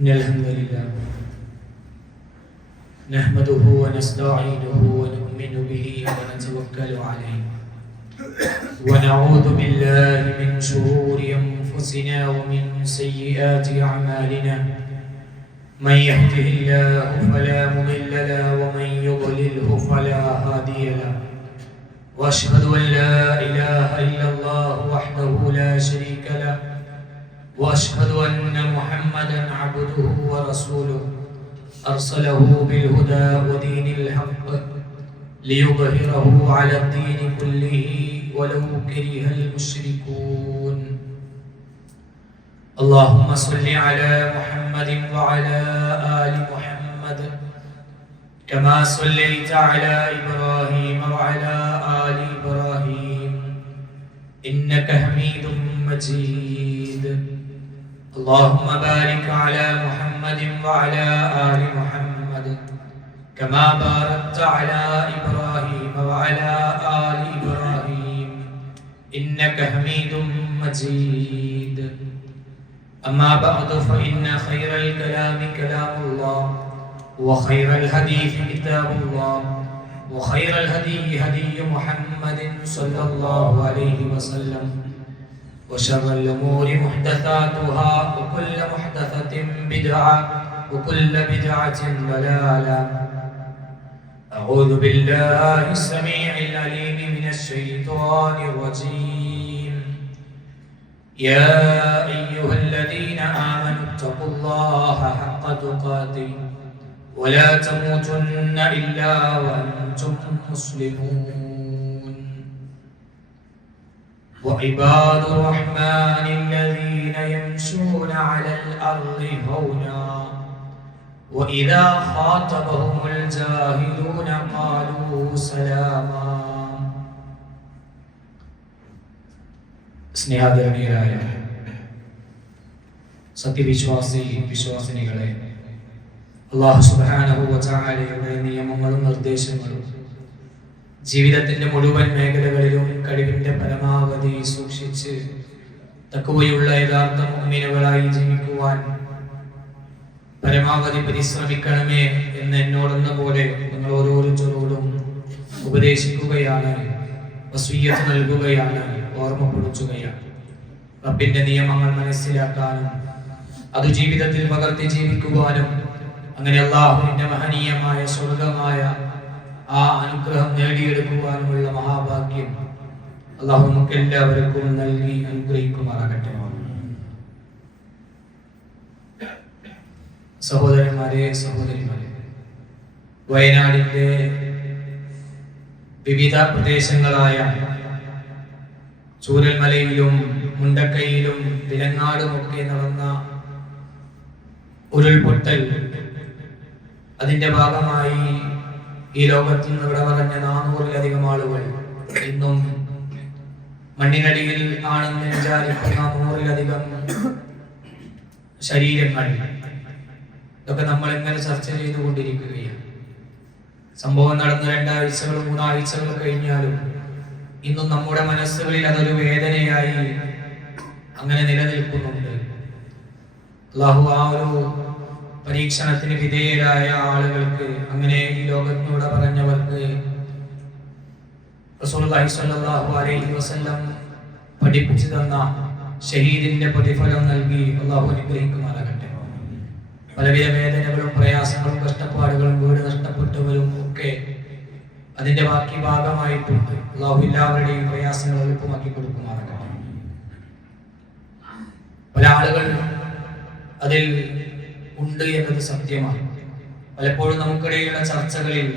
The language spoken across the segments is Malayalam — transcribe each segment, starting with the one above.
إن الحمد لله نحمده ونستعينه ونؤمن به ونتوكل عليه ونعوذ بالله من شرور أنفسنا ومن سيئات أعمالنا من يهده الله فلا مضل له ومن يضلله فلا هادي له وأشهد أن لا إله إلا الله وحده لا شريك له وأشهد أن محمدا عبده ورسوله أرسله بالهدى ودين الحق ليظهره على الدين كله ولو كره المشركون اللهم صل على محمد وعلى آل محمد كما صليت على إبراهيم وعلى آل إبراهيم إنك حميد مجيد اللهم بارك على محمد وعلى آل محمد كما باركت على إبراهيم وعلى آل إبراهيم إنك حميد مجيد أما بعد فإن خير الكلام كلام الله وخير الحديث كتاب الله وخير الهدي هدي محمد صلى الله عليه وسلم وشر الأمور محدثاتها وكل محدثة بدعة وكل بدعة ضلالة أعوذ بالله السميع العليم من الشيطان الرجيم يا أيها الذين آمنوا اتقوا الله حق تقاته ولا تموتن إلا وأنتم مسلمون وعباد الرحمن الذين يمشون على الأرض هونا وإذا خاطبهم الجاهلون قالوا سلاما സ്നേഹാദരണീയരായ വിശ്വാസിനികളെ, അല്ലാഹു സുബ്ഹാനഹു വ തആലയുടെ നിയമങ്ങളും നിർദ്ദേശങ്ങളും ജീവിതത്തിന്റെ മുഴുവൻ മേഖലകളിലും കഴിവിന്റെ പരമാവധി സൂക്ഷിച്ച് തഖ്വയുള്ള യഥാർത്ഥ മുഅ്മിനുകളായി ജീവിക്കുവാൻ പരമാവധി പരിശ്രമിക്കണമേ എന്ന് എന്നോടെന്ന പോലെ നിങ്ങൾ ഓരോരുത്തരോടും ഉപദേശിക്കുകയാണ്, വസിയ്യത്ത് നൽകുകയാണ്, ഓർമ്മപ്പെടുത്തുകയാണ്. റബ്ബിന്റെ നിയമങ്ങൾ മനസ്സിലാക്കാനും അത് ജീവിതത്തിൽ പകർത്തി ജീവിക്കുവാനും അങ്ങനെ അല്ലാഹുവിന്റെ മഹനീയമായ സ്വർഗമായ ആ അനുഗ്രഹം നേടിയെടുക്കുവാനുമുള്ള മഹാഭാഗ്യം അല്ലാഹു നമുക്ക് എല്ലാവർക്കും നൽകി അനുഗ്രഹിക്കുമാറാകട്ടെ. സഹോദരന്മാരെ, സഹോദരിമാരെ, വയനാടിന്റെ വിവിധ പ്രദേശങ്ങളായ ചൂരൽമലയിലും മുണ്ടക്കയിലും വിലങ്ങാടുമൊക്കെ നടന്ന ഉരുൾപൊട്ടൽ, അതിന്റെ ഭാഗമായി ഈ ലോകത്തിൽ നിന്ന് ഇവിടെ പറഞ്ഞ 400-ലധികം ആളുകൾ ഇന്നും മണ്ണിനടിയിൽ ആണെന്ന് വിചാരിക്കുന്ന 100-ലധികം ശരീരങ്ങൾ, ഇതൊക്കെ നമ്മൾ എങ്ങനെ ചർച്ച ചെയ്തുകൊണ്ടിരിക്കുകയാണ്. സംഭവം നടന്ന് 2 ആഴ്ചകൾ 3 ആഴ്ചകൾ കഴിഞ്ഞാലും ഇന്നും നമ്മുടെ മനസ്സുകളിൽ അതൊരു വേദനയായി അങ്ങനെ നിലനിൽക്കുന്നുണ്ട്. അല്ലാഹു ആ ഒരു പരീക്ഷണത്തിന് വിധേയരായ ആളുകൾക്ക്, അങ്ങനെ ഈ ലോകത്തിലൂടെ പറഞ്ഞവർക്ക് റസൂലുള്ളാഹി സ്വല്ലല്ലാഹു അലൈഹി വസല്ലം പഠിപ്പിച്ചു തന്ന ഷഹീദിന്റെ പ്രതിഫലം നൽകി അല്ലാഹു അനുഗ്രഹിക്കുമാറാകട്ടെ. പലവിധ വേദനകളും പ്രയാസങ്ങളും കഷ്ടപ്പാടുകളും വീട് നഷ്ടപ്പെട്ടവരും ഒക്കെ അതിന്റെ ബാക്കി ഭാഗമായിട്ടുണ്ട്. അല്ലാഹു എല്ലാവരുടെയും പ്രയാസങ്ങൾ എളുപ്പമാക്കി കൊടുക്കുമാറാകട്ടെ. പല ആളുകൾ അതിൽ ഉണ്ട് എന്നത് സത്യമാണ്. പലപ്പോഴും നമുക്കിടയിലുള്ള ചർച്ചകളിൽ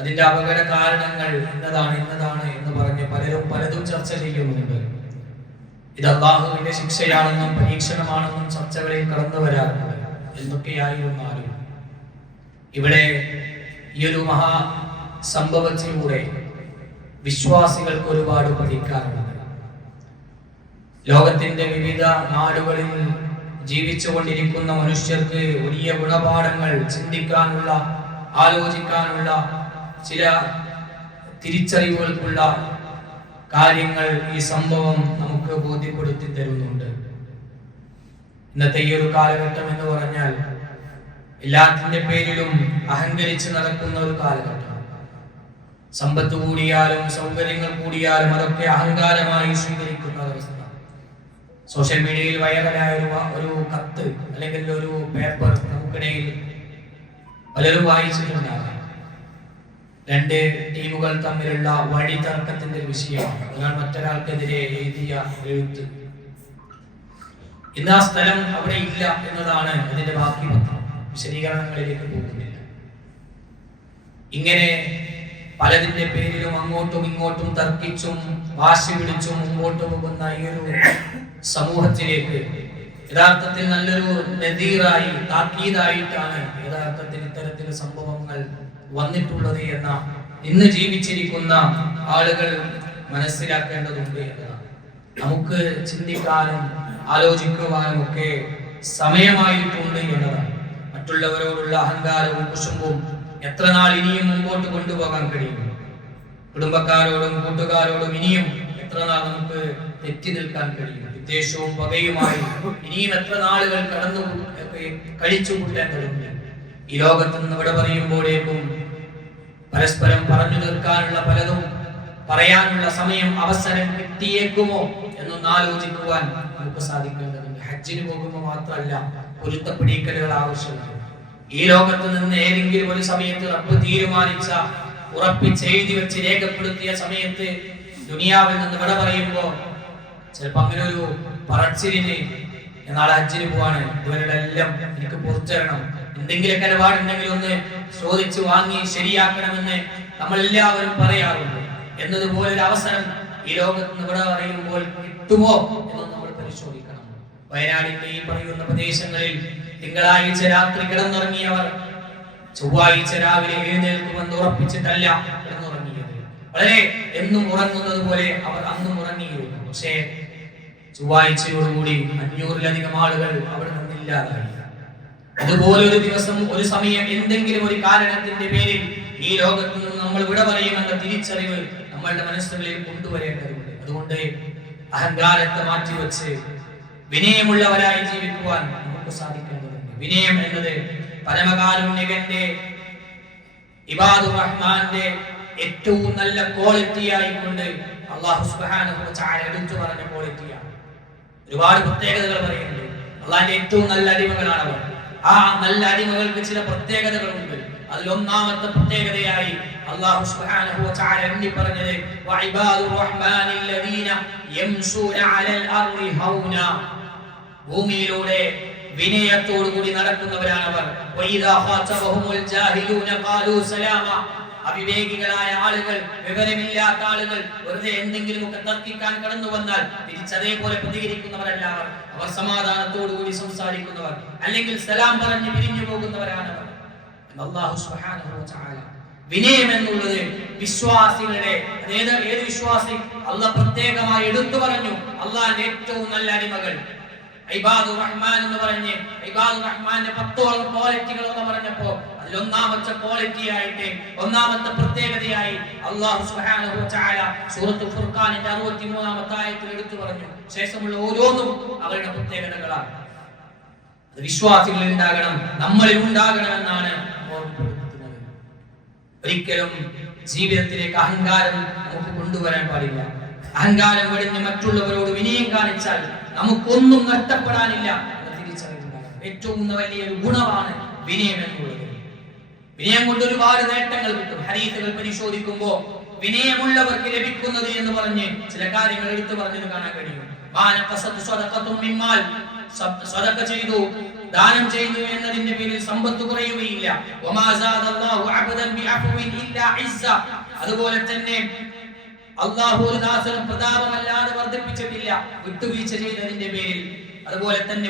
അതിന്റെ അപകട കാരണങ്ങൾ ഇന്നതാണ് എന്ന് പറഞ്ഞ് പലതും ചർച്ച ചെയ്യുന്നുണ്ട്. ഇത് അല്ലാഹുവിന്റെ ശിക്ഷയാണെന്നും പരീക്ഷണമാണെന്നും ചർച്ചകളിൽ കടന്നു വരാറുണ്ട്. എന്തൊക്കെയായിരുന്നാലും ഇവിടെ ഈ ഒരു മഹാ സംഭവത്തിലൂടെ വിശ്വാസികൾക്ക് ഒരുപാട് പഠിക്കാനുണ്ട്. ലോകത്തിന്റെ വിവിധ നാടുകളിൽ ജീവിച്ചുകൊണ്ടിരിക്കുന്ന മനുഷ്യർക്ക് വലിയ ഗുണപാഠങ്ങൾ ചിന്തിക്കാനുള്ള, ആലോചിക്കാനുള്ള, ചില തിരിച്ചറിവുകൾക്കുള്ള കാര്യങ്ങൾ ഈ സംഭവം നമുക്ക് ബോധ്യപ്പെടുത്തി തരുന്നുണ്ട്. ഇന്നത്തെ ഈ ഒരു കാലഘട്ടം എന്ന് പറഞ്ഞാൽ എല്ലാത്തിന്റെ പേരിലും അഹങ്കരിച്ച് നടക്കുന്ന ഒരു കാലഘട്ടം. സമ്പത്ത് കൂടിയാലും സൗകര്യങ്ങൾ കൂടിയാലും അതൊക്കെ അഹങ്കാരമായി സ്വീകരിക്കുന്ന അവസ്ഥ. സോഷ്യൽ മീഡിയയിൽ വൈറലായ ഒരു കത്ത് അല്ലെങ്കിൽ ഒരു പേപ്പർ നമുക്കിടയിൽ പലരും വായിച്ചിട്ടുണ്ടാകാം. രണ്ട് ടീമുകൾ തമ്മിലുള്ള വഴി തർക്കത്തിന്റെ വിഷയമാണ്. ഒരാൾ മറ്റൊരാൾക്കെതിരെ എഴുതിയ എഴുത്ത്. ഇന്ന് ആ സ്ഥലം അവിടെ ഇല്ല എന്നതാണ് അതിന്റെ ബാക്കി പത്രം. വിശദീകരണങ്ങളിലേക്ക് പോകുന്നില്ല. ഇങ്ങനെ പലതിന്റെ പേരിലും അങ്ങോട്ടും ഇങ്ങോട്ടും തർക്കിച്ചും വാശി പിടിച്ചും മുമ്പോട്ട് പോകുന്ന ഈ ഒരു സമൂഹത്തിലേക്ക് യഥാർത്ഥത്തിൽ നല്ലൊരു നദീറായി താക്കീതായിട്ടാണ് യഥാർത്ഥത്തിൽ ഇത്തരത്തിലുള്ള സംഭവങ്ങൾ വന്നിട്ടുള്ളത് എന്ന ഇന്ന് ജീവിച്ചിരിക്കുന്ന ആളുകൾ മനസ്സിലാക്കേണ്ടതുണ്ട് എന്നതാണ്. നമുക്ക് ചിന്തിക്കാനും ആലോചിക്കുവാനും ഒക്കെ സമയമായിട്ടുണ്ട് എന്നതാണ്. മറ്റുള്ളവരോടുള്ള അഹങ്കാരവും കുശുമ്പും എത്ര നാൾ ഇനിയും മുമ്പോട്ട് കൊണ്ടുപോകാൻ കഴിയും? കുടുംബക്കാരോടും കൂട്ടുകാരോടും ഇനിയും എത്ര നാൾ നമുക്ക് തെറ്റി നിൽക്കാൻ കഴിയും? വിദ്വേഷവും പകയുമായി ഇനിയും എത്ര നാളുകൾ കടന്നു കഴിച്ചു കൂട്ടേണ്ടതുണ്ട്? ഈ ലോകത്ത് നിന്ന് ഇവിടെ പറയുമ്പോഴേക്കും പരസ്പരം പറഞ്ഞു തീർക്കാനുള്ള പലതും പറയാനുള്ള സമയം അവസരം കിട്ടിയേക്കുമോ എന്നൊന്ന് ആലോചിക്കുവാൻ നമുക്ക് സാധിക്കേണ്ടതുണ്ട്. ഹജ്ജിന് പോകുമ്പോൾ മാത്രമല്ല പൊരുത്തപ്പെടിക്കലുകൾ ആവശ്യമുണ്ട്. ഈ ലോകത്ത് നിന്ന് ഏതെങ്കിലും ഒരു സമയത്ത് റബ്ബ് തീരുമാനിച്ച ഉറപ്പിച്ച് എഴുതി വെച്ച് രേഖപ്പെടുത്തിയ സമയത്ത് ദുനിയാവിൽ നിന്ന് വിട പറയുമ്പോ ചിലപ്പോ അങ്ങനെ ഒരു പറച്ചിലിന് നാളെ ഹജ്ജിന് പോവാണ്, ഇവരുടെ എല്ലാം എനിക്ക് പുറത്തിറങ്ങണം, എന്തെങ്കിലുമൊക്കെ ഇടപാടുണ്ടെങ്കിൽ ഒന്ന് ചോദിച്ച് വാങ്ങി ശരിയാക്കണമെന്ന് നമ്മൾ എല്ലാവരും പറയാറുണ്ട്. എന്നതുപോലെ ഒരു അവസരം ഈ ലോകത്ത് നിന്ന് വിട പറയുമ്പോൾ കിട്ടുമോ എന്ന് നമ്മൾ പരിശോധിക്കണം. വയനാടിന്റെ ഈ പറയുന്ന പ്രദേശങ്ങളിൽ തിങ്കളാഴ്ച രാത്രി കിടന്നുറങ്ങിയവർ ചൊവ്വാഴ്ച രാവിലെ എഴുന്നേൽക്കുമെന്ന് ഉറപ്പിച്ചിട്ടല്ല കിടന്നുറങ്ങിയത്. വളരെ എന്നും ഉറങ്ങുന്നത് പോലെ അവർ അന്നും ഉറങ്ങിയിരുന്നു. പക്ഷേ ചൊവ്വാഴ്ചയോടുകൂടി 500-ലധികം ആളുകൾ അവിടെ നിന്നില്ലാതായി. അതുപോലെ ഒരു ദിവസം ഒരു സമയം എന്തെങ്കിലും ഒരു കാരണത്തിന്റെ പേരിൽ ഈ ലോകത്ത് നിന്ന് നമ്മൾ വിട പറയുമെന്ന തിരിച്ചറിവ് നമ്മളുടെ മനസ്സുകളിൽ കൊണ്ടുവരേണ്ടതുണ്ട്. അതുകൊണ്ട് അഹങ്കാരത്തെ മാറ്റിവെച്ച് വിനയമുള്ളവരായി ജീവിക്കുവാൻ നമുക്ക് സാധിക്കേണ്ടതുണ്ട്. വിനയം എന്നത് പരമകാരുണ്യകന്റെ ഇബാദുർ റഹ്മാന്റെ ഏറ്റവും നല്ല ക്വാളിറ്റി ആയിക്കൊണ്ട് അല്ലാഹു സുബ്ഹാനഹു വ തആല എടുത്തു പറഞ്ഞ ക്വാളിറ്റിയാണ്. ഒരുപാട് പ്രത്യേകതകൾ പറയുന്നുണ്ട്. അള്ളാഹിന്റെ ഏറ്റവും നല്ല അടിമകളാണ് അവർ. ആ നല്ല അടിമകൾക്ക് ചില പ്രത്യേകതകളുണ്ട്. അതിലൊന്നാമത്തെ പ്രത്യേകതയായി അല്ലാഹു സുബ്ഹാനഹു വ തആല എണ്ണി പറഞ്ഞത് വഇബാദുർ റഹ്മാനിൽ ലദീന യംശൂന അലൽ അർളി ഹൗന. ഭൂമിയിലൂടെ വിനയത്തോടു കൂടി നടക്കുന്നവരാണ് അവർ. വഇദാ ഖാതബഹുൽ ജാഹിലൂന ഖാലൂ സലാമ. അവിവേകികളായ ആളുകൾ, വിവരമില്ലാത്ത ആളുകൾ വെറുതെ എന്തെങ്കിലുമൊക്കെ തർക്കിക്കാൻ കടന്നു വന്നാൽ തിരിച്ചതേപോലെ പ്രതികരിക്കുന്നവരല്ല അവർ. അവർ സമാധാനത്തോടു കൂടി സംസാരിക്കുന്നവർ, അല്ലെങ്കിൽ സലാം പറഞ്ഞ് പിരിഞ്ഞു പോകുന്നവരാണ് അവർ. അല്ലാഹു സുബ്ഹാനഹു വ തആല വിനയം എന്നുള്ളത് വിശ്വാസികളുടെ ഏത് വിശ്വാസി അല്ലാഹ് പ്രത്യേകമായി എടുത്തു പറഞ്ഞു. അല്ലാഹുവിന്റെ ഏറ്റവും നല്ല അടിമകൾ ഇബാദുർ റഹ്മാൻ എന്ന് പറഞ്ഞ് ഇബാദുർ റഹ്മാന്റെ 10 ക്വാളിറ്റികൾ എന്ന് പറഞ്ഞപ്പോ അതിലൊന്നാമത്തെ ക്വാളിറ്റി ആയിട്ട് ഒന്നാമത്തെ പ്രത്യേകതയായി അല്ലാഹു സുബ്ഹാനഹു വ തആല സൂറത്തുൽ ഫുർഖാനിന്റെ 63-ാമത്തെ ആയത്തിൽ എടുത്തു പറഞ്ഞു. ശേഷമുള്ള ഓരോന്നും അവരുടെ പ്രത്യേകതകളാണ്. അത് വിശ്വാസികളിൽ ഉണ്ടാകണം, നമ്മളിൽ ഉണ്ടാകണമെന്നാണ് ഓർമ്മപ്പെടുത്തുന്നത്. ഒരിക്കലും ജീവിതത്തിലേക്ക് അഹങ്കാരം നമുക്ക് കൊണ്ടുവരാൻ പാടില്ല. അഹങ്കാരം വെടിഞ്ഞ് മറ്റുള്ളവരോട് വിനയം കാണിച്ചാൽ നമുക്കൊന്നും നഷ്ടപ്പെടാനില്ല എന്ന തിരിച്ചറിവുണ്ടാകണം. ഏറ്റവും വലിയൊരു ഗുണമാണ് വിനയം എന്നുള്ളത്. വിനയം കൊണ്ട് ഒരുപാട് നേട്ടങ്ങൾ കിട്ടും. ഹദീസുകൾ പരിശോധിക്കുമ്പോൾ വിനയമുള്ളവർക്ക് ലഭിക്കുന്നത് എന്ന് പറഞ്ഞ് ചില കാര്യങ്ങൾ എടുത്തു പറഞ്ഞത് കാണാൻ കഴിയും. സദഖ ചെയ്തു, ദാനം ചെയ്തു എന്നതിന്റെ പേരിൽ സമ്പത്ത് കുറയുകയില്ല. അതുപോലെ തന്നെ അല്ലാഹു ഒരു ദാസനും പ്രതാപമല്ലാതെ വർദ്ധിപ്പിച്ചിട്ടില്ല വിട്ടുവീഴ്ച ചെയ്തതിന്റെ പേരിൽ. അതുപോലെ തന്നെ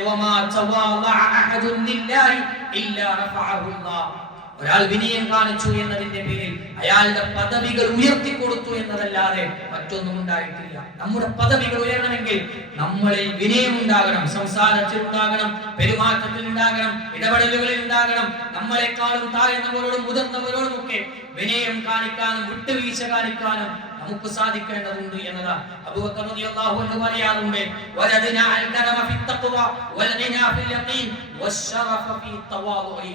ഒരാൾ വിനയം കാണിച്ചു എന്നതിന്റെ പേരിൽ അയാളുടെ പദവികൾ ഉയർത്തിക്കൊടുത്തു എന്നതല്ലാതെ മറ്റൊന്നും ഉണ്ടായിട്ടില്ല. നമ്മുടെ പദവികൾ ഉയരണമെങ്കിൽ നമ്മളിൽ വിനയം ഉണ്ടാകണം, സംസാരത്തിൽ ഉണ്ടാകണം, പെരുമാറ്റത്തിൽ ഉണ്ടാകണം, ഇടപെടലുകളിൽ ഉണ്ടാകണം. നമ്മളെക്കാളും താഴ്ന്നവരോടും മുതിർന്നവരോടും ഒക്കെ വിനയം കാണിക്കാനും വിട്ടുവീഴ്ച കാണിക്കാനും നമുക്ക് സാധിക്കേണ്ടതുണ്ട് എന്നതാണ്. അബൂബക്കർ റളിയല്ലാഹു അൻഹു പറയാറുണ്ട്, വലദനാ അൽ കറമ ഫി തഖ്വ വൽ ഗിനാ ഫിൽ യഖീൻ വശറഫ ഫി തവാദുഇ.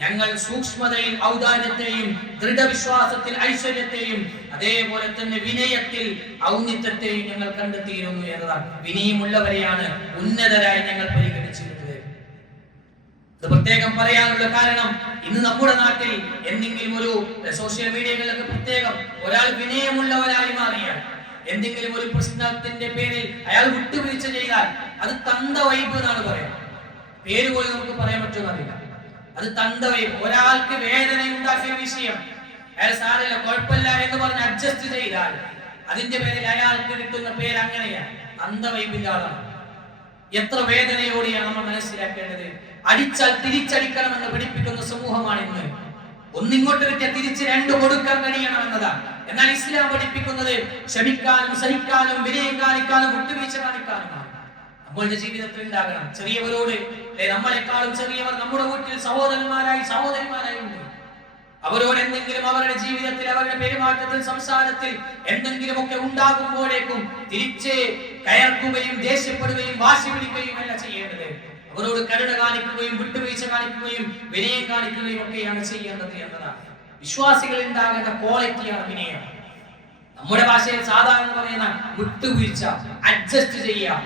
ഞങ്ങൾ സൂക്ഷ്മതയിൽ ഔദാര്യത്തെയും ദൃഢവിശ്വാസത്തിൽ ഐശ്വര്യത്തെയും അതേപോലെ തന്നെ വിനയത്തിൽ ഔന്നിത്യത്തെയും ഞങ്ങൾ കണ്ടെത്തിയിരുന്നു എന്നതാണ്. വിനയമുള്ളവരെയാണ് ഉന്നതരായി ഞങ്ങൾ പരിഗണിച്ചിരുന്നത്. ഇത് പ്രത്യേകം പറയാനുള്ള കാരണം, ഇന്ന് നമ്മുടെ നാട്ടിൽ എന്തെങ്കിലും ഒരു സോഷ്യൽ മീഡിയകളിലൊക്കെ പ്രത്യേകം ഒരാൾ വിനയമുള്ളവരായി മാറിയാൽ, എന്തെങ്കിലും ഒരു പ്രശ്നത്തിന്റെ പേരിൽ അയാൾ വിട്ടുവീഴ്ച ചെയ്താൽ അത് തന്ത വൈബ് എന്നാണ് പറയാം. പേര് പോലും നമുക്ക് പറയാൻ പറ്റുമെന്നറിയില്ല. അത് തന്ത വൈബ്. ഒരാൾക്ക് വേദന ഉണ്ടാക്കിയ വിഷയം അയാൾ സാരമില്ല കുഴപ്പമില്ല എന്ന് പറഞ്ഞ് അഡ്ജസ്റ്റ് ചെയ്താൽ അതിന്റെ പേരിൽ അയാൾക്ക് കിട്ടുന്ന പേര് അങ്ങനെയാണ്, തന്ത വൈബിന്റെ ആളാണ്. എത്ര വേദനയോടെയാണ് നമ്മൾ മനസ്സിലാക്കേണ്ടത്. അടിച്ചാൽ തിരിച്ചടിക്കണമെന്ന് പഠിപ്പിക്കുന്ന സമൂഹമാണ് ഇന്ന്. ഒന്നിങ്ങോട്ട് കിട്ടിയ തിരിച്ച് രണ്ട് കൊടുക്കാൻ കഴിയണം എന്നതാണ്. എന്നാൽ ഇസ്ലാം പഠിപ്പിക്കുന്നത് ക്ഷമിക്കാനും സഹിക്കാനും വിനയം കാണിക്കാനും വിട്ടുവീഴ്ച കാണിക്കാനുമാണ്. നമ്മളുടെ ജീവിതത്തിൽ ഉണ്ടാകണം. ചെറിയവരോട്, നമ്മളെക്കാളും ചെറിയവർ നമ്മുടെ വീട്ടിൽ സഹോദരിമാരായി ഉണ്ട്. അവരോട് എന്തെങ്കിലും അവരുടെ ജീവിതത്തിൽ അവരുടെ പെരുമാറ്റത്തിൽ സംസാരത്തിൽ എന്തെങ്കിലുമൊക്കെ ഉണ്ടാകുമ്പോഴേക്കും തിരിച്ച് കയർക്കുകയും ദേഷ്യപ്പെടുകയും വാശി പിടിക്കുകയും അല്ല ചെയ്യേണ്ടത്. അവരോട് കരുണ കാണിക്കുകയും വിട്ടുവീഴ്ച കാണിക്കുകയും വിനയം കാണിക്കുകയും ഒക്കെയാണ് ചെയ്യേണ്ടത് എന്നതാണ്. വിശ്വാസികൾ ഉണ്ടാകേണ്ട ക്വാളിറ്റിയാണ് വിനയം. നമ്മുടെ ഭാഷയിൽ സാധാരണ പറയുന്ന വിട്ടുവീഴ്ച, അഡ്ജസ്റ്റ് ചെയ്യുക,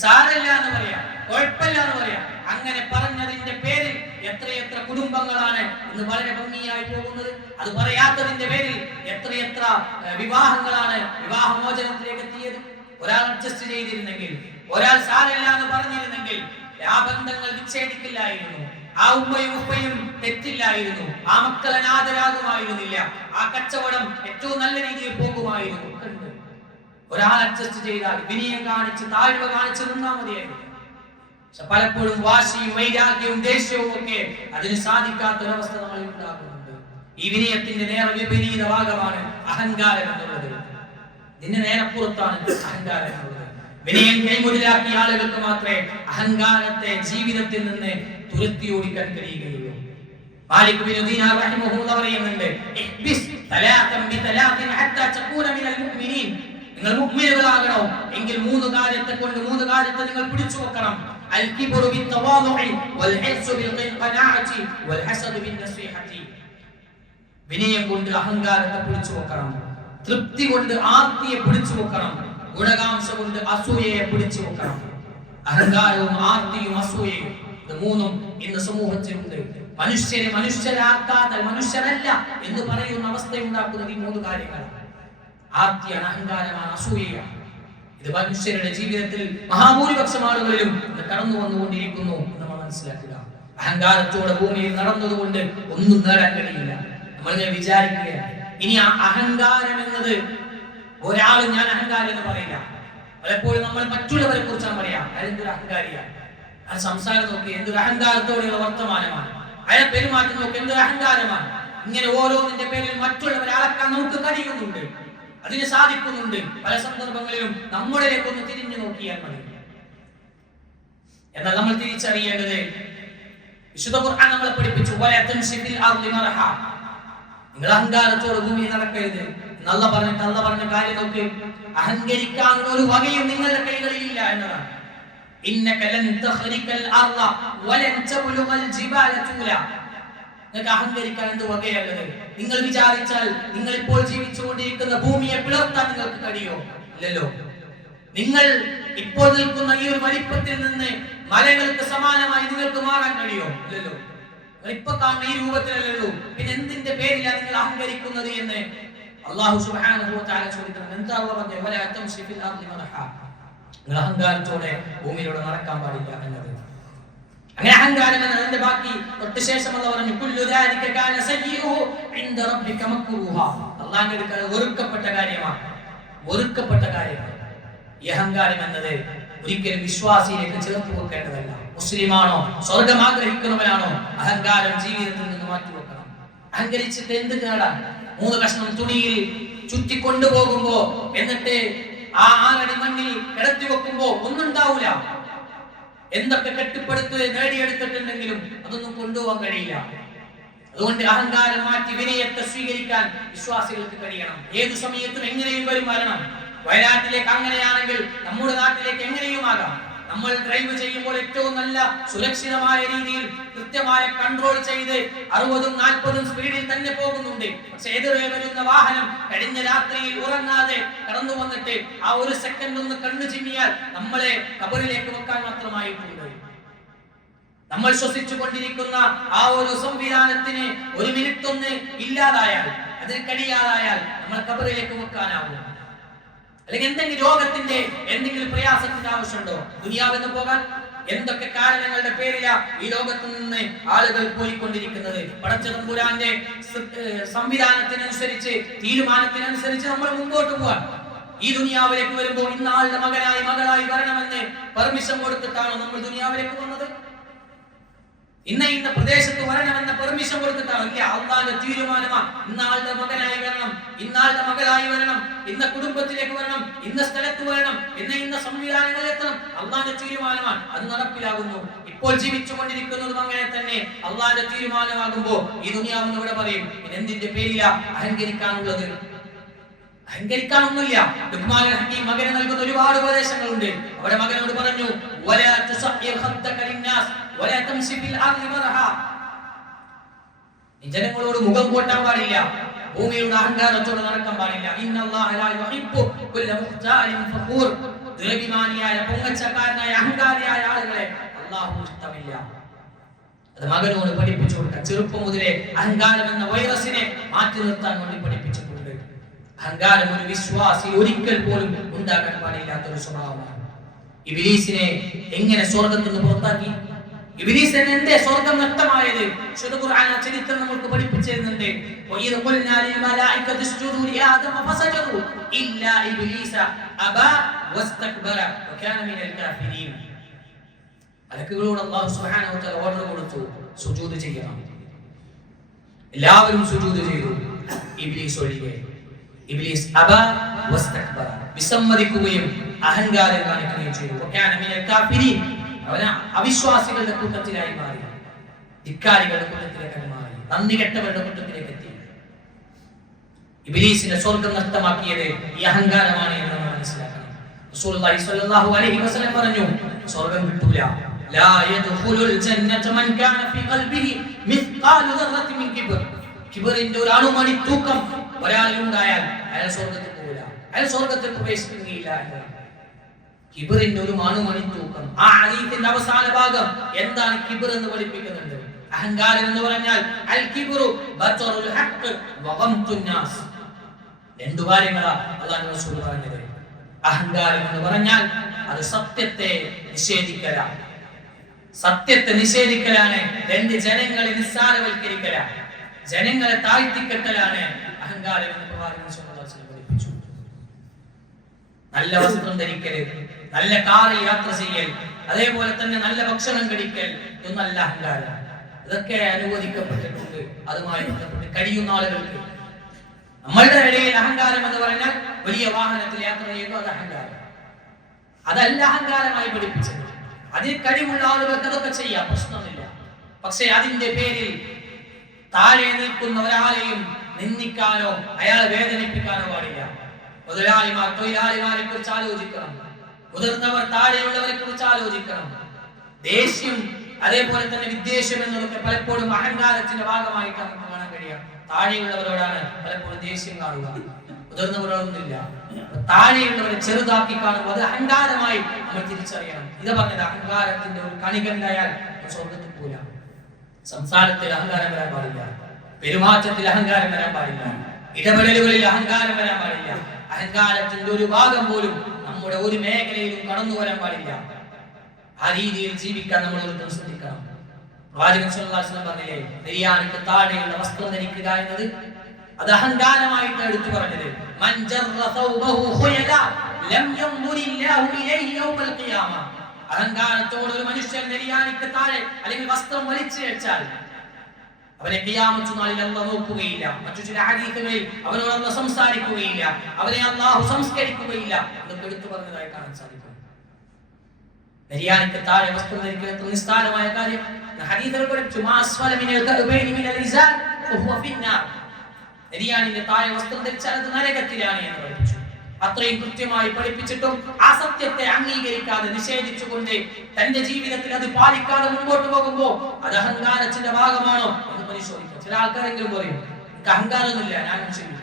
സാരമില്ല എന്ന് പറയാം, കുഴപ്പമില്ല എന്ന് പറയാം. അങ്ങനെ പറഞ്ഞതിന്റെ പേരിൽ എത്രയെത്ര കുടുംബങ്ങളാണ് ഇന്ന് വളരെ ഭംഗിയായി പോകുന്നത്. അത് പറയാത്തതിന്റെ പേരിൽ എത്രയെത്ര വിവാഹങ്ങളാണ് വിവാഹമോചനത്തിലേക്ക് എത്തിയത്. ഒരാൾ അഡ്ജസ്റ്റ് ചെയ്തിരുന്നെങ്കിൽ, ഒരാൾ സാരമില്ല എന്ന് പറഞ്ഞിരുന്നെങ്കിൽ ആ ബന്ധങ്ങൾ വിച്ഛേദിക്കില്ലായിരുന്നു, ആ ഉമ്മയും ഉപ്പയും തെറ്റില്ലായിരുന്നു, ആ മക്കൾ അനാഥരാകുമായിരുന്നില്ല, ആ കച്ചവടം ഏറ്റവും നല്ല രീതിയിൽ പോകുമായിരുന്നു. ഒരാൾ അഡ്ജസ്റ്റ് ചെയ്താൽ വിനയം കാണിച്ച് താഴ്മ കാണിച്ച് നിന്നാൽ മതിയായിരുന്നു. പക്ഷെ പലപ്പോഴും വാശിയും വൈരാഗ്യവും ദേഷ്യവും ഒക്കെ അതിന് സാധിക്കാത്തൊരവസ്ഥ നമ്മളിൽ ഉണ്ടാകുന്നുണ്ട്. ഈ വിനയത്തിന്റെ നേരെ വിപരീത ഭാഗമാണ് അഹങ്കാരം എന്നുള്ളത്. ഇതിന്റെ നേരപ്പുറത്താണ് അഹങ്കാരം എന്നുള്ളത്. വിനയം കൈമുതലാക്കിയ ആളുകൾക്ക് മാത്രമേ അഹങ്കാരത്തെ ജീവിതത്തിൽ നിന്ന് തുരത്തി ഓടിക്കാൻ കഴിയുകയുള്ളൂ. മാലിക് ബിൻ ദീനാർ റഹിമഹുല്ലാഹ് പറയുന്നുണ്ട്, ഇഹ്ബിസ് തലാതൻ ബിതലാതിൻ ഹത്താ തകൂന മിനൽ മുഅ്മിനീൻ. നിങ്ങൾ മുഅ്മിനുകളാകണം എങ്കിൽ മൂന്ന് കാര്യത്തെ നിങ്ങൾ പിടിച്ചു വെക്കണം. അൽ കിബ്റു ബിത്തവാദുഇ വൽ ഹിസ്സു ബിൽ ഖനാഅതി വൽ ഹസദ് ബിൻ നസീഹതി. വിനയം കൊണ്ട് അഹങ്കാരത്തെ പിടിച്ചു വെക്കണം, തൃപ്തി കൊണ്ട് ആർത്തിയെ പിടിച്ചു വെക്കണം, ഗുണകാംക്ഷ കൊണ്ട് അസൂയയെ പിടിച്ചു വെക്കണം. അഹങ്കാരവും ആർത്തിയും അസൂയയും ഇത് മൂന്നും ഇന്ന് സമൂഹത്തിലുണ്ട്. മനുഷ്യരെ മനുഷ്യരാക്കാതെ മനുഷ്യരല്ല എന്ന് പറയുന്ന അവസ്ഥയുണ്ടാക്കുന്നത് ഈ മൂന്ന് കാര്യങ്ങളാണ്. ആർത്തിയാണ്, അഹങ്കാരമാണ്, അസൂയയാണ്. ഇത് മനുഷ്യരുടെ ജീവിതത്തിൽ മഹാഭൂരിപക്ഷം ആളുകളിലും കടന്നു വന്നുകൊണ്ടിരിക്കുന്നു നമ്മൾ മനസ്സിലാക്കുക. അഹങ്കാരത്തോടെ ഭൂമിയിൽ നടന്നതുകൊണ്ട് ഒന്നും നേടാൻ കഴിയില്ല. നമ്മളിങ്ങനെ വിചാരിക്കുകയാണ്. ഇനി ആ അഹങ്കാരം എന്നത് ഒരാളും ഞാൻ അഹങ്കാരം എന്ന് പറയില്ല. പലപ്പോഴും നമ്മൾ മറ്റുള്ളവരെ കുറിച്ചാണ് പറയാം, അയാളെന്തൊരു അഹങ്കാരിയാണ്, ആ സംസാരം നോക്കി എന്തൊരു അഹങ്കാരത്തോടെയുള്ള വർത്തമാനമാണ്, അയാളെ പെരുമാറ്റം നോക്കി എന്തൊരു അഹങ്കാരമാണ്. ഇങ്ങനെ ഓരോന്നിന്റെ പേരിൽ മറ്റുള്ളവരെ അളക്കാൻ നമുക്ക് കഴിയുന്നുണ്ട്, അതിന് സാധിക്കുന്നുണ്ട്. പല സന്ദർഭങ്ങളിലും നമ്മളിലേക്കൊന്ന് തിരിഞ്ഞു നോക്കിയാൽ മതി. എന്നാൽ നമ്മൾ തിരിച്ചറിയേണ്ടത്, വിശുദ്ധ ഖുർആൻ നമ്മളെ പഠിപ്പിച്ചു, നിങ്ങൾ അഹങ്കാരത്തോടെ ഭൂമിയിൽ നടക്കരുത്. അല്ല പറഞ്ഞ കാര്യം നോക്ക്, അഹങ്കരിക്കാനുള്ള ഒരു വകയും നിങ്ങളുടെ കൈകളിലില്ല എന്നതാണ്. ഇന്നക ലൻ തഖ്രികൽ അർള വലൻ തബ്ലുഗൽ ജിബാല തൂല. നിങ്ങൾക്ക് അഹങ്കരിക്കാൻ എന്ത് വകയുള്ളത്? നിങ്ങൾ വിചാരിച്ചാൽ നിങ്ങൾ ഇപ്പോൾ ജീവിച്ചുകൊണ്ടിരിക്കുന്ന ഭൂമിയെ പിളർത്താൻ നിങ്ങൾക്ക് കഴിയോ? ഇല്ലല്ലോ. നിങ്ങൾ ഇപ്പോൾ നിൽക്കുന്ന ഈ ഒരു വലിപ്പത്തിൽ നിന്ന് മലകൾക്ക് സമാനമായി നിങ്ങൾക്ക് മാറാൻ കഴിയോ? ഇല്ലല്ലോ. ഇപ്പൊ കാണുന്ന ഈ രൂപത്തിലല്ലോ. പിന്നെ എന്തിന്റെ പേരിലാണ് നിങ്ങൾ അഹങ്കരിക്കുന്നത് എന്ന് അല്ലാഹു സുബ്ഹാനഹു വ തആല ചോദിക്കുന്നത്. എന്താ പറഞ്ഞത്? വലാ തംശി ഫിൽ അർളി മർഹാ. നിങ്ങൾ അഹങ്കാരത്തോടെ ഭൂമിയിലൂടെ നടക്കാൻ പാടില്ല എന്നത്. അങ്ങനെ അഹങ്കാരം എന്നതിന്റെ ബാക്കി തൊട്ട് ശേഷം അല്ലാഹു പറഞ്ഞു, കുല്ലു ദാലിക കാന സയ്യിഉഹു ഇൻദ റബ്ബിക മക്റൂഹാ. അല്ലാഹുവിന്റെ അടുക്കൽ വെറുക്കപ്പെട്ട കാര്യമാണ്, വെറുക്കപ്പെട്ട കാര്യമാണ്. ഈ അഹങ്കാരം എന്നത് ഒരിക്കലും വിശ്വാസിയിലേക്ക് ചേർത്ത് വെക്കേണ്ടതല്ല. മുസ്ലിമാണോ, സ്വർഗം ആഗ്രഹിക്കുന്നവനാണോ, അഹങ്കാരം ജീവിതത്തിൽ നിന്ന് മാറ്റി വെക്കണം. അഹങ്കരിച്ചിട്ട് എന്ത് നേടാൻ? 3 കഷ്ണം തുണിയിൽ ചുറ്റിക്കൊണ്ടുപോകുമ്പോ എന്നിട്ട് ആ 6 അടി മണ്ണിൽ കിടത്തി വെക്കുമ്പോ ഒന്നും ഉണ്ടാവൂല. എന്തൊക്കെ കെട്ടിപ്പടുത്ത് നേടിയെടുത്തിട്ടുണ്ടെങ്കിലും അതൊന്നും കൊണ്ടുപോകാൻ കഴിയില്ല. അതുകൊണ്ട് അഹങ്കാരം മാറ്റി വിനയത്തെ സ്വീകരിക്കാൻ വിശ്വാസികൾക്ക് കഴിയണം. ഏതു സമയത്തും എങ്ങനെയും വരും മരണം. വയനാട്ടിലേക്ക് അങ്ങനെയാണെങ്കിൽ നമ്മുടെ നാട്ടിലേക്ക് എങ്ങനെയുമാകാം. നമ്മൾ ഡ്രൈവ് ചെയ്യുമ്പോൾ ഏറ്റവും നല്ല സുരക്ഷിതമായ രീതിയിൽ കൃത്യമായ കൺട്രോൾ ചെയ്ത് 60ഉം 40ഉം സ്പീഡിൽ തന്നെ പോകുന്നുണ്ട്. പക്ഷെ എതിരെ വരുന്ന വാഹനം കഴിഞ്ഞ രാത്രിയിൽ ഉറങ്ങാതെ കടന്നു വന്നിട്ട് ആ ഒരു സെക്കൻഡ് ഒന്ന് കണ്ണു ചിമ്മിയാൽ നമ്മളെ ഖബറിലേക്ക് വെക്കാൻ മാത്രമായിട്ടുണ്ട്. നമ്മൾ ശ്വസിച്ചു കൊണ്ടിരിക്കുന്ന ആ ഒരു സംവിധാനത്തിന് ഒരു മിനിറ്റ് ഒന്ന് ഇല്ലാതായാൽ, അതിന് കഴിയാതായാൽ നമ്മൾ ഖബറിലേക്ക് വെക്കാനാവും. അല്ലെങ്കിൽ എന്തെങ്കിലും രോഗത്തിന്റെ എന്തെങ്കിലും പ്രയാസത്തിന്റെ ആവശ്യമുണ്ടോ ദുനിയാവെന്ന് പോകാൻ? എന്തൊക്കെ കാരണങ്ങളുടെ പേരിലാ ഈ ലോകത്ത് നിന്ന് ആളുകൾ പോയിക്കൊണ്ടിരിക്കുന്നത്. പടച്ചതമ്പുരാന്റെ സംവിധാനത്തിനനുസരിച്ച്, തീരുമാനത്തിനനുസരിച്ച് നമ്മൾ മുമ്പോട്ട് പോകാൻ. ഈ ദുനിയാവിലേക്ക് വരുമ്പോൾ ഇന്നാളുടെ മകനായി മകളായി വരണമെന്ന് പെർമിഷൻ കൊടുത്തിട്ടാണോ നമ്മൾ ദുനിയാവിലേക്ക് വന്നത്? ഇന്ന പ്രദേശത്ത് വരണമെന്ന പെർമിഷൻ കൊടുത്തിട്ടാണോ? ഇല്ല, അള്ളാന്റെ തീരുമാനമാണ്. ഇന്നാളുടെ മകനായി വരണം, ഇന്നാളുടെ മകളായി വരണം, ഇന്ന കുടുംബത്തിലേക്ക് വരണം, ഇന്ന സ്ഥലത്ത് വരണം, ഇന്ന സംവിധാനങ്ങളിൽ എത്തണം. അള്ളാന്റെ തീരുമാനമാണ്, അത് നടപ്പിലാകുന്നു. ഇപ്പോൾ ജീവിച്ചു കൊണ്ടിരിക്കുന്നതും അങ്ങനെ തന്നെ അള്ളാന്റെ തീരുമാനമാകുമ്പോ ഈ ദുനിയാവെന്ന് ഇവിടെ പറയും. എന്തിന്റെ പേരിലാ അഹങ്കരിക്കാനുള്ളത്? അഹങ്കരിക്കാനൊന്നുമില്ല. ലുഖ്മാൻ ഹക്കീം മകന് നൽകുന്ന ഒരുപാട് ഉപദേശങ്ങളുണ്ട്. അവിടെ മകനോട് പറഞ്ഞു, വലാ തുസഇർ ഖദ്ദക ലിന്നാസ് വലാ തംശി ഫിൽ അർളി മർഹാ. ജനങ്ങളോട് മുഖം കോട്ടാൻ പാടില്ല, ഭൂമിയുടെ അഹങ്കാരത്തോടെ നടക്കാൻ പാടില്ല. ഇന്നല്ലാഹ ലാ യുഹിബ്ബു കുല്ല മുഖ്താലിൻ ഫഖൂർ. ദുരഭിമാനിയായ, പൊങ്ങച്ചക്കാരനായ, അഹങ്കാരിയായ ആളുകളെ അല്ലാഹു ഇഷ്ടമില്ല. അത് മകനോട് പഠിപ്പിച്ചു കൊടുക്കുക. ചെറുപ്പം മുതലേ അഹങ്കാരം എന്ന വൈറസിനെ മാറ്റി നിർത്താൻ വേണ്ടി പഠിപ്പിച്ചിട്ടുണ്ട്. അഹങ്കാരം ഒരു വിശ്വാസി ഒരിക്കൽ പോലും ഉണ്ടാകാൻ പാടില്ലാത്ത ഒരു സ്വഭാവമാണ്. ഇബ്ലീസിനെ എങ്ങനെ സ്വർഗ്ഗത്തിൽ നിന്ന് പുറത്താക്കി? ഇബ്ലീസിന് എന്തേ സ്വർഗ്ഗം നഷ്ടമായത്? വിശുദ്ധ ഖുർആൻ ചരിത്രം നമുക്ക് പഠിപ്പിച്ചു തരുന്നുണ്ട്. വഇദ ഖുൽനാ ലിൽ മലായികതി ഇസ്ജുദൂ ലി ആദമ ഫസജദൂ ഇല്ലാ ഇബ്ലീസ അബാ വസ്തക്ബറ വകാന മിനൽ കാഫിരീൻ. മലക്കുകളോട് അല്ലാഹു സുബ്ഹാനഹു വ തആല ഓർഡർ കൊടുത്തു, സുജൂദ് ചെയ്യണം. എല്ലാവരും സുജൂദ് ചെയ്തു, ഇബ്ലീസ് ഒഴികെ. ഇബ്ലീസ് അബാ വസ്തക്ബറ, വിസമ്മതിക്കുകയും അഹങ്കാരം കാണിക്കുകയും ചെയ്തു. വകാന മിനൽ കാഫിരീൻ, അവൻ അവിശ്വാസികളുടെ കൂട്ടത്തിലായി മാറി, ധിക്കാരികളുടെ കൂട്ടത്തിലേക്ക് മാറി, നന്ദി കെട്ടവരുടെ കൂട്ടത്തിലേക്ക് എത്തി. ഇബ്ലീസിന്റെ സ്വർഗ്ഗം നഷ്ടമാക്കിയത് ഈ അഹങ്കാരമാണ് എന്ന് നമ്മൾ മനസ്സിലാക്കണം. റസൂലുള്ളാഹി സ്വല്ലല്ലാഹു അലൈഹി വസല്ലം പറഞ്ഞു, സ്വർഗ്ഗം കിട്ടൂല. ലാ യദ്ഖുലുൽ ജന്നത മൻ കാന ഫീ ഖൽബിഹി മിസ്ഖാലു ദർറത്തിൻ മിൻ കിബ്ർ. കിബ്റിന്റെ ഒരു അണുമണി തൂക്കം ഒരാളിലുണ്ടായാൽ അയാൾ സ്വർഗ്ഗത്തിൽ പോകില്ല, അയാൾ സ്വർഗ്ഗത്തിൽ പ്രവേശിക്കുകയില്ല എന്നാണ്. കിബ്റിന്റെ ഒരു അണുമണി തൂക്കം. ആ ഹദീസിന്റെ അവസാന ഭാഗം എന്താണ് കിബ്ർ എന്ന് പഠിപ്പിക്കുന്നുണ്ട്. അഹങ്കാരം എന്ന് പറഞ്ഞാൽ അൽ കിബ്റു ബതറുൽ ഹഖ് വ ഗംതുൻ നാസ്. രണ്ടു കാര്യങ്ങളാ അല്ലാഹു റസൂൽ പറഞ്ഞത്. അഹങ്കാരം എന്ന് പറഞ്ഞാൽ അത് സത്യത്തെ നിഷേധിക്കലാണ്. സത്യത്തെ നിഷേധിക്കലാണ്. രണ്ട് ജനങ്ങളെ നിസ്സാരവൽക്കരിക്കലാണ്, ജനങ്ങളെ താഴ്ത്തിക്കെട്ടലാണ് അഹങ്കാരം എന്ന് പ്രവാചകൻ സ്വല്ലല്ലാഹു അലൈഹി വസല്ലം പഠിപ്പിച്ചു. നല്ല വസ്ത്രം ധരിക്കൽ, നല്ല കാറിൽ യാത്ര ചെയ്യൽ, അതേപോലെ തന്നെ നല്ല ഭക്ഷണം കഴിക്കൽ, ഇതൊന്നല്ല അഹങ്കാരം. ഇതൊക്കെ അനുവദിക്കപ്പെട്ടിട്ടുണ്ട്. അതുമായി ബന്ധപ്പെട്ട് കഴിയുന്ന ആളുകൾക്ക്. നമ്മളുടെ ഇടയിൽ അഹങ്കാരം എന്ന് പറഞ്ഞാൽ വലിയ വാഹനത്തിൽ യാത്ര ചെയ്യുന്നു, അത് അഹങ്കാരം. അതല്ല അഹങ്കാരമായി പഠിപ്പിച്ചത്. അതിൽ കഴിവുള്ള ആളുകൾക്ക് അതൊക്കെ ചെയ്യാം, പ്രശ്നമില്ല. പക്ഷെ അതിന്റെ പേരിൽ താഴെ നിൽക്കുന്ന ഒരാളെയും നിന്ദിക്കാനോ അയാളെ വേദനിപ്പിക്കാനോ പാടില്ല. മുതലാളിമാർ തൊഴിലാളിമാരെ കുറിച്ച് ആലോചിക്കണം, മുതിർന്നവർ താഴെയുള്ളവരെ കുറിച്ച് ആലോചിക്കണം. ദേഷ്യം, അതേപോലെ തന്നെ വിദ്വേഷം എന്നതൊക്കെ പലപ്പോഴും അഹങ്കാരത്തിന്റെ ഭാഗമായിട്ട് നമുക്ക് കാണാൻ കഴിയാം. താഴെയുള്ളവരോടാണ് പലപ്പോഴും ദേഷ്യം കാണുക, മുതിർന്നവരോടൊന്നുമില്ല. താഴെയുള്ളവരെ ചെറുതാക്കി കാണുമ്പോൾ അത് അഹങ്കാരമായി നമ്മൾ തിരിച്ചറിയണം. ഇത് പറഞ്ഞത് അഹങ്കാരത്തിന്റെ ഒരു കണികണ്ടായാൽ സ്വർഗ്ഗത്തിൽ പോല. സംസാരത്തിൽ അഹങ്കാരം വരാൻ പാടില്ല, പെരുമാറ്റത്തിൽ അഹങ്കാരം വരാൻ പാടില്ല, ഇടപെടലുകളിൽ അഹങ്കാരം വരാൻ പാടില്ല. അഹങ്കാരത്തിന്റെ ഒരു ഭാഗം പോലും നമ്മുടെ ഒരു മേഖലയിലും കടന്നു വരാൻ പാടില്ല. ആ രീതിയിൽ ജീവിക്കാൻ നമ്മൾ ശ്രദ്ധിക്കണം. പ്രവാചകൻ സ്വല്ലല്ലാഹു അലൈഹി വസല്ലം പറഞ്ഞില്ലേ, നെയ്യാനിക്ക് താഴെയുള്ള വസ്ത്രം ധരിക്കുക എന്നത് അത് അഹങ്കാരമായിട്ട് എടുത്തു പറഞ്ഞത്. മൻ ജറ തൗബഹു ഖുയല ലം യൻദുരില്ലാഹു ഇലൈഹി യൗമൽ ഖിയാമ. അഹങ്കാരത്തോടെ ഒരു മനുഷ്യൻ നെയ്യാനിക്ക് താഴെ അല്ലെങ്കിൽ വസ്ത്രം വലിച്ചു വെച്ചാൽ അവനെ ഖിയാമത്ത് നാളിൽ അല്ലാഹു നോക്കുകയില്ല. മറ്റു ചില ഹദീസുകളിൽ അവനോട് അല്ലാഹു സംസാരിക്കുകയില്ല, അവനെ അല്ലാഹു സംസ്കരിക്കുകയില്ല. അതൊക്കെ എടുത്തു പറഞ്ഞതായി കാണാൻ സാധിക്കും. നെരിയാണിക്ക് താഴെ വസ്ത്രം ധരിക്കുന്നത് നിസ്സാരമായ കാര്യം. ഹദീസിൽ പഠിച്ചു മാ അസ്ഫല മിനൽ കഅബൈനി മിനൽ ഇസാർ വഹുവ ഫിന്നാർ. നെരിയാണിന്റെ താഴെ വസ്ത്രം ധരിച്ചാൽ അത് നരകത്തിലാണ് എന്ന് പഠിപ്പിച്ചു. അത്രയും കൃത്യമായി പഠിപ്പിച്ചിട്ടും ആ സത്യത്തെ അംഗീകരിക്കാതെ നിഷേധിച്ചുകൊണ്ട് തന്റെ ജീവിതത്തിൽ അത് പാലിക്കാതെ മുമ്പോട്ട് പോകുമ്പോൾ അത് അഹങ്കാരത്തിന്റെ ഭാഗമാണോ എന്ന് പരിശോധിക്കാം. ചില ആൾക്കാരെങ്കിലും പറയും എനിക്ക് അഹങ്കാരമൊന്നുമില്ല, ഞാൻ ചെയ്യും.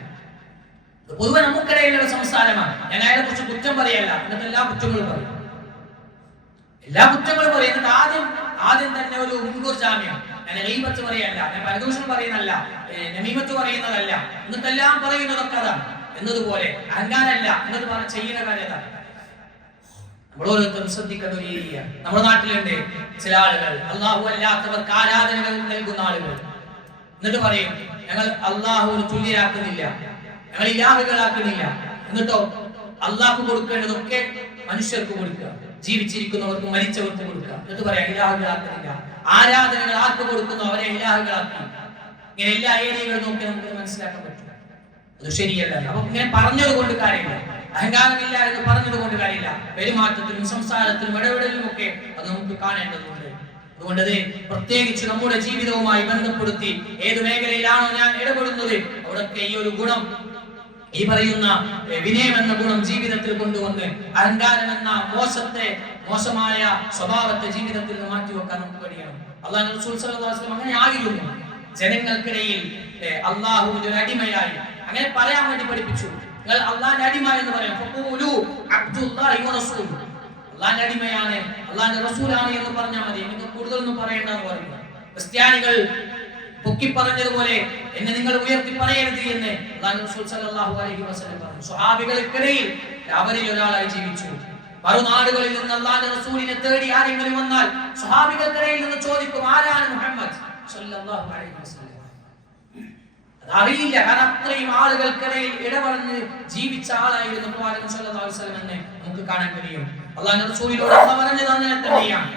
പൊതുവെ നമുക്കിടയിലുള്ള സംസാരമാണ്. ഞാൻ അയാളെ കുറിച്ച് കുറ്റം പറയല്ല, എന്നിട്ട് എല്ലാ കുറ്റങ്ങളും പറയും. എന്നിട്ട് ആദ്യം തന്നെ ഒരു മുൻകൂർ ജാമ്യം. ഞാൻ ഗീബത്ത് പറയല്ല, ഞാൻ പരദൂഷണം പറയുന്നതല്ല, നമീമത്ത് പറയുന്നതല്ല, എന്നിട്ടെല്ലാം പറയുന്നതൊക്കെ അതാണ് എന്നതുപോലെ അഹങ്കാരമല്ല എന്നിട്ട് പറഞ്ഞ ചെയ്യുന്ന കാര്യം. നമ്മൾ ഓരോരുത്തരും ശ്രദ്ധിക്കുന്ന ഒരു ഏരിയ. നമ്മുടെ നാട്ടിലുണ്ട് ചില ആളുകൾ അള്ളാഹു അല്ലാത്തവർക്ക് ആരാധനകൾ നൽകുന്ന ആളുകൾ. എന്നിട്ട് പറയും ഞങ്ങൾ അള്ളാഹുവിന് തുല്യരാക്കുന്നില്ല, ഞങ്ങൾ ഇലാഹുകളാക്കുന്നില്ല. എന്നിട്ടോ അള്ളാഹു കൊടുക്കേണ്ടതൊക്കെ മനുഷ്യർക്ക് കൊടുക്കുക, ജീവിച്ചിരിക്കുന്നവർക്കും മരിച്ചവർക്കും കൊടുക്കുക. എന്നിട്ട് പറയാം ഇലാഹുകളാക്കുന്നില്ല. ആരാധനകൾ ആർക്ക് കൊടുക്കുന്നു അവരെ ഇലാഹുകളാക്കി. ഇങ്ങനെ എല്ലാ ഏരിയകളും നോക്കി നമുക്ക് മനസ്സിലാക്കാൻ പറ്റും. അത് ശരിയല്ല. അപ്പൊ ഇങ്ങനെ പറഞ്ഞത് കൊണ്ട് കാര്യമില്ല, അഹങ്കാരമില്ല എന്ന് പറഞ്ഞത് കൊണ്ട് കാര്യമില്ല. പെരുമാറ്റത്തിലും സംസാരത്തിലും ഇടപെടലിലും ഒക്കെ അത് നമുക്ക് കാണേണ്ടതുണ്ട്. അതുകൊണ്ട് പ്രത്യേകിച്ച് നമ്മുടെ ജീവിതവുമായി ബന്ധപ്പെടുത്തി ഏത് മേഖലയിലാണോ ഞാൻ ഇടപെടുന്നത് അവിടൊക്കെ ഈ ഒരു ഗുണം, ഈ പറയുന്ന വിനയം എന്ന ഗുണം ജീവിതത്തിൽ കൊണ്ടുവന്ന് അഹങ്കാരം എന്ന മോശമായ സ്വഭാവത്തെ ജീവിതത്തിൽ നിന്ന് മാറ്റിവെക്കാൻ നമുക്ക് കഴിയണം. അല്ലാഹു റസൂൽ സ്വല്ലല്ലാഹു അലൈഹി വസല്ലം അങ്ങനെ ആയിരുന്നു. ജനങ്ങൾക്കിടയിൽ അല്ലാഹുവിന്റെ ഒരു അടിമയായി അങ്ങനെ പറയാൻ വേണ്ടി പഠിപ്പിച്ചു. നിങ്ങൾ അല്ലാഹുവിന്റെ അടിമ എന്ന് പറയാം. ഫഖൂലു അബ്ദുല്ലാഹി വറസൂൽ, അല്ലാഹുവിന്റെ അടിമയാണ് അല്ലാഹുവിന്റെ റസൂലാണ് എന്ന് പറഞ്ഞാൽ മതി, നിങ്ങൾ കൂടുതലൊന്നും പറയേണ്ടെന്ന് പറഞ്ഞു. ക്രിസ്ത്യാനികൾ പൊക്കി പറഞ്ഞതുപോലെ എന്നെ നിങ്ങൾ ഉയർത്തി പറയരുത് എന്ന് അല്ലാഹുവിന്റെ റസൂൽ സല്ലല്ലാഹു അലൈഹി വസല്ലം പറഞ്ഞു. സ്വഹാബികൾക്കിടയിൽ അവരിൽ ഒരാളായി ജീവിച്ചു. മറുനാടുകളിൽ നിന്ന് അല്ലാഹുവിന്റെ റസൂലിനെ തേടി ആരെങ്കിലും വന്നാൽ സ്വഹാബികൾക്കിടയിൽ നിന്ന് ചോദിക്കും ആരാണ് മുഹമ്മദ് സല്ലല്ലാഹു അലൈഹി വസല്ലം. അറിയില്ല, കാരണം അത്രയും ആളുകൾക്കിടയിൽ ഇടപെടന്ന് ജീവിച്ച ആളായിരുന്നു പ്രവാചകൻ സല്ലല്ലാഹു അലൈഹി വസല്ലം എന്ന് നമുക്ക് കാണാൻ കഴിയും. അല്ലാഹുവിന്റെ റസൂലിനോട് അല്ലാഹു പറഞ്ഞത് അങ്ങനെ തന്നെയാണ്.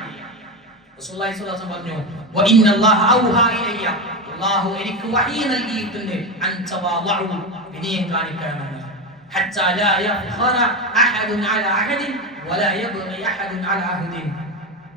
റസൂലുള്ളാഹി സ്വല്ലല്ലാഹു അലൈഹി വസല്ലം പറഞ്ഞു വ ഇന്നല്ലാഹ ഔഹാ ഇലയ്യ, അല്ലാഹു എനിക്ക് വഹീ നൽകിയിട്ടുണ്ട് അൻ തവാളഉ, വിനയം കാണിക്കണമെന്ന്. ഹത്താ ലാ യഖറ അഹദുൻ അലാ അഹദിൻ വലാ യബ്ഗി അഹദുൻ അലാ അഹദിൻ,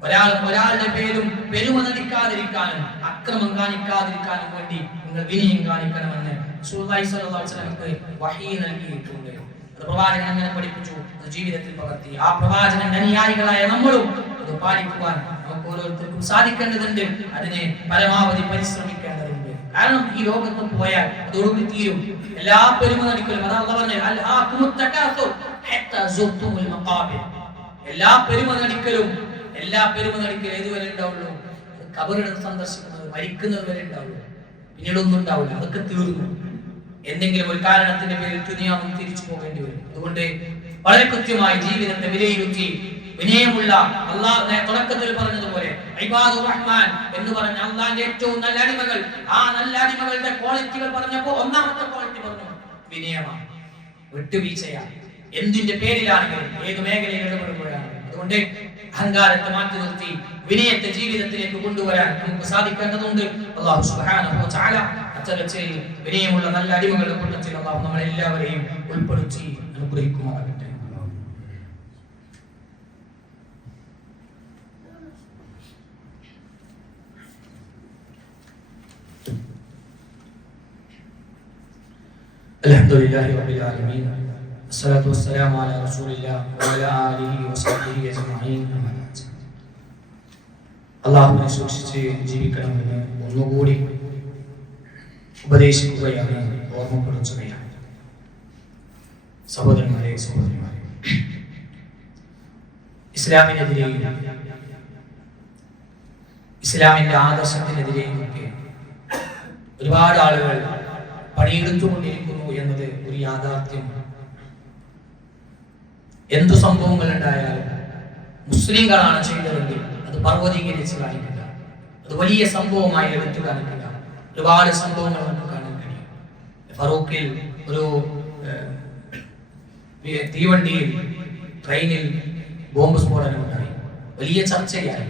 ഒരാളുടെ പേരും പെരുമ നടിക്കാതിരിക്കാനും അക്രമം കാണിക്കാതിരിക്കാനും വേണ്ടി നിങ്ങൾ വിനയം കാണിക്കണമെന്ന് റസൂലുള്ളാഹി സ്വല്ലല്ലാഹു അലൈഹി വസല്ലമക്ക് വഹീ നൽകിയിട്ടുണ്ട്. അത് പ്രവാചകൻ അങ്ങനെ പഠിപ്പിച്ചു, അത് ജീവിതത്തിൽ പകർത്തി. ആ പ്രവാചകന്റെ അനുയായികളായ നമ്മളും അത് പാലിക്കുവാൻ നമുക്ക് ഓരോരുത്തർക്കും സാധിക്കേണ്ടതുണ്ട്. അതിനെ പരമാവധി പരിശ്രമിക്കേണ്ടതുണ്ട്. കാരണം ഈ ലോകത്ത് പോയാൽ അതോടുകൂടി തീരും. എല്ലാ പെരുമ നടിക്കലും അതാ അല്ലാഹു പറഞ്ഞത് അൽഹാകുമുത് തകാസുർ ഹത്താ സുർതുമുൽ മഖാബിർ. എല്ലാ പെരുമ നടിക്കലും ഏതുവരെ ഉണ്ടാവുള്ളൂ? ഖബറിടം സന്ദർശിക്കുന്നത്, മരിക്കുന്നത് വരെ ഉണ്ടാവുള്ളൂ. പിന്നീട് ഒന്നും ഉണ്ടാവില്ല, അതൊക്കെ തീർന്നു. എന്തെങ്കിലും ഒരു കാരണത്തിന്റെ പേരിൽ ദുനിയാവും തിരിച്ചു പോകേണ്ടി വരും. അതുകൊണ്ട് വളരെ കൃത്യമായി ജീവിതത്തെ വിലയിരുത്തി വിനയമുള്ള അല്ലാഹു തുടക്കത്തിൽ പറഞ്ഞതുപോലെ ഇബാദുർ റഹ്മാൻ എന്ന് പറഞ്ഞ അല്ലാഹുവിന്റെ ഏറ്റവും നല്ല അടിമകൾ, ആ നല്ല അടിമകളുടെ ക്വാളിറ്റികൾ പറഞ്ഞപ്പോൾ ഒന്നാമത്തെ ക്വാളിറ്റി പറഞ്ഞു വിനയമാണ്, വിട്ടുവീഴ്ചയാണ്. എന്തിന്റെ പേരിലാണെങ്കിലും ഏത് മേഖലയിൽ ഇടപെടുമ്പോഴാണ്. അതുകൊണ്ട് അഹങ്കാരത്തെ മാറ്റി നിർത്തി വിനയത്തെ ജീവിതത്തിലേക്ക് കൊണ്ടുവരാൻ നമുക്ക് സാധിക്കേണ്ടതുണ്ട്. അല്ലാഹു സുബ്ഹാനഹു വ തആല അത്തരത്തിൽ വിനയമുള്ള നല്ല അടിമകളുടെ കൂട്ടത്തിൽ അല്ലാഹു നമ്മളെല്ലാവരെയും ഉൾപ്പെടുത്തി അനുഗ്രഹിക്കുമാറാകട്ടെ. അൽഹംദുലില്ലാഹി റബ്ബിൽ ആലമീൻ والصلاة والسلام على رسول الله وعلى آله وصحبه أجمعين. അല്ലാഹുവിനെ സൂക്ഷിച്ച് ജീവിക്കണമെന്ന് ഒന്നുകൂടി ഉപദേശിക്കുകയാണ്, ഓർമ്മപ്പെടുത്തുകയാണ്. സഹോദരന്മാരെ, ഇസ്ലാമിനെതിരെയും ഇസ്ലാമിന്റെ ആദർശത്തിനെതിരെയും ഒക്കെ ഒരുപാട് ആളുകൾ പണിയെടുത്തുകൊണ്ടിരിക്കുന്നു എന്നത് ഒരു യാഥാർത്ഥ്യമാണ്. എന്തു സംഭവങ്ങൾ ഉണ്ടായാലും മുസ്ലിങ്ങളാണ് ചെയ്തതെങ്കിൽ അത് പർവ്വതീകരിച്ച് കാണിക്കുക, അത് വലിയ സംഭവമായി എടുത്തു കാണിക്കുക. ഒരുപാട് സംഭവങ്ങൾ നമുക്ക് കാണാൻ കഴിയും. ഫറൂഖിൽ ഒരു തീവണ്ടിയിൽ ട്രെയിനിൽ ബോംബ് സ്ഫോടനം ഉണ്ടായി, വലിയ ചർച്ചയായി.